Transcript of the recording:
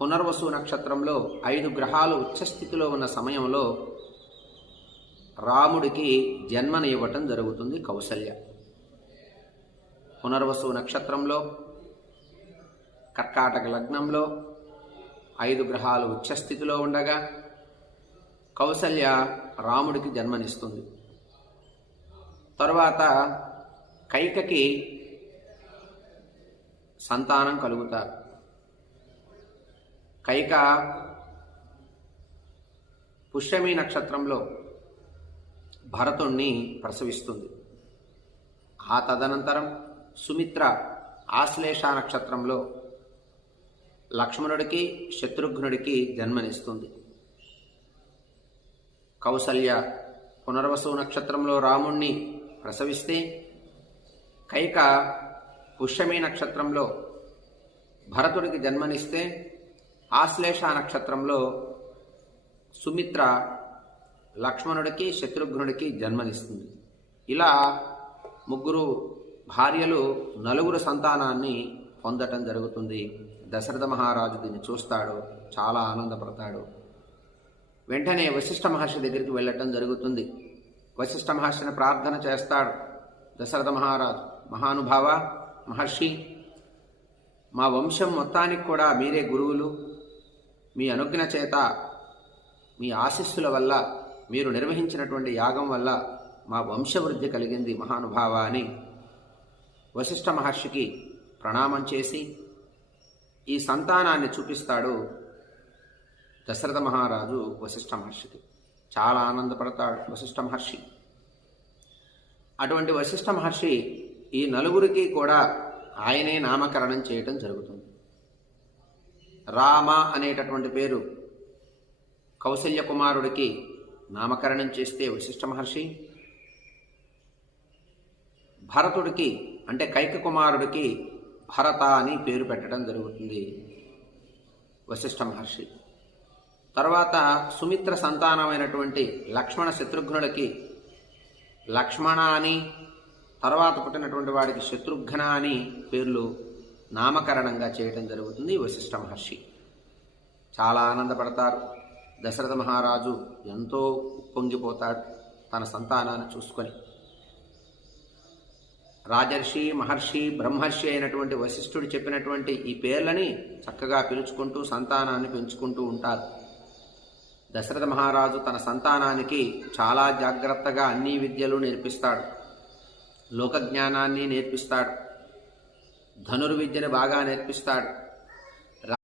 పునర్వసు నక్షత్రంలో ఐదు గ్రహాలు ఉచ్చస్థితిలో ఉన్న సమయంలో రాముడికి జన్మనివ్వటం జరుగుతుంది కౌసల్య. పునర్వసు నక్షత్రంలో కర్కాటక లగ్నంలో ఐదు గ్రహాలు ఉచ్చస్థితిలో ఉండగా కౌసల్య రాముడికి జన్మనిస్తుంది. తరువాత కైకకి సంతానం కలుగుతారు. కైక పుష్యమి నక్షత్రంలో భరతుణ్ణి ప్రసవిస్తుంది. ఆ తదనంతరం సుమిత్ర ఆశ్లేష నక్షత్రంలో లక్ష్మణుడికి శత్రుఘ్నుడికి జన్మనిస్తుంది. కౌసల్య పునర్వసు నక్షత్రంలో రాముణ్ణి ప్రసవిస్తే కైక పుష్యమి నక్షత్రంలో భరతుడికి జన్మనిస్తే ఆశ్లేష నక్షత్రంలో సుమిత్ర లక్ష్మణుడికి శత్రుఘ్నుడికి జన్మనిస్తుంది. ఇలా ముగ్గురు భార్యలు నలుగురు సంతానాన్ని పొందటం జరుగుతుంది. దశరథ మహారాజు దీన్ని చూస్తాడు చాలా ఆనందపడతాడు. వెంటనే వశిష్ఠ మహర్షి దగ్గరికి వెళ్ళటం జరుగుతుంది. వశిష్ఠ మహర్షిని ప్రార్థన చేస్తాడు. దశరథ మహారాజు మహానుభావ మహర్షి మా వంశం మొత్తానికి కూడా మీరే గురువులు. మీ అనుజ్ఞ చేత మీ ఆశీస్సుల వల్ల మీరు నిర్వహించినటువంటి యాగం వల్ల మా వంశవృద్ధి కలిగింది మహానుభావ అని వశిష్ఠ మహర్షికి ప్రణామం చేసి ఈ సంతానాన్ని చూపిస్తాడు దశరథ మహారాజు వశిష్ఠ మహర్షికి. చాలా ఆనందపడతాడు వశిష్ఠ మహర్షి. అటువంటి వశిష్ఠ మహర్షి ఈ నలుగురికి కూడా ఆయనే నామకరణం చేయటం జరుగుతుంది. రామ అనేటటువంటి పేరు కౌశల్య కుమారుడికి నామకరణం చేస్తే వశిష్ఠ మహర్షి. భరతుడికి అంటే కైక కుమారుడికి భరత అని పేరు పెట్టడం జరుగుతుంది వశిష్ఠ మహర్షి. తర్వాత సుమిత్ర సంతానమైనటువంటి లక్ష్మణ శత్రుఘ్నులకి లక్ష్మణ అని తర్వాత పుట్టినటువంటి వాడికి శత్రుఘ్న అని పేర్లు నామకరణంగా చేయటం జరుగుతుంది వశిష్ఠ మహర్షి. చాలా ఆనందపడతారు. దశరథ మహారాజు ఎంతో ఉప్పొంగిపోతాడు తన సంతానాన్ని చూసుకొని. రాజర్షి మహర్షి బ్రహ్మర్షి అయినటువంటి వశిష్ఠుడు చెప్పినటువంటి ఈ పేర్లని చక్కగా పిలుచుకుంటూ సంతానాన్ని పెంచుకుంటూ ఉంటారు. దశరథ మహారాజు తన సంతానానికి చాలా జాగ్రత్తగా అన్ని విద్యలు నేర్పిస్తాడు. లోకజ్ఞానాన్ని నేర్పిస్తాడు. ధనుర్విద్యను బాగా నేర్పిస్తాడు.